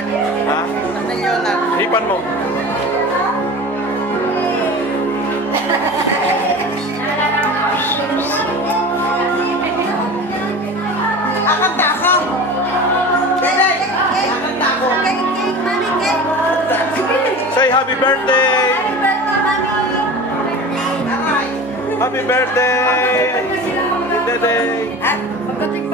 Leonard. Ha? Nanay Leonard. Hipan mo. Akanta ako. Dede, akanta ako. Cake, mami, cake. Say happy birthday! Happy birthday, mami. Aray. Happy birthday! Dede! Ah, pagdating